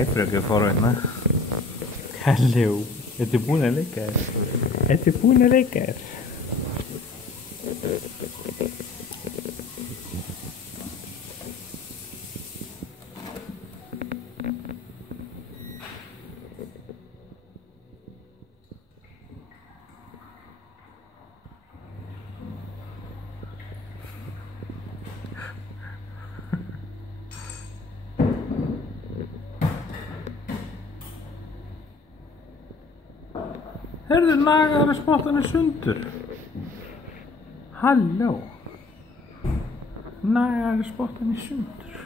Hej fröken Forvitna. Hallå. Är du búin að leika þér? Er du búin að leika þér? Hörðu, nagaður spottan sundur. Halló. Nagaður spottan sundur.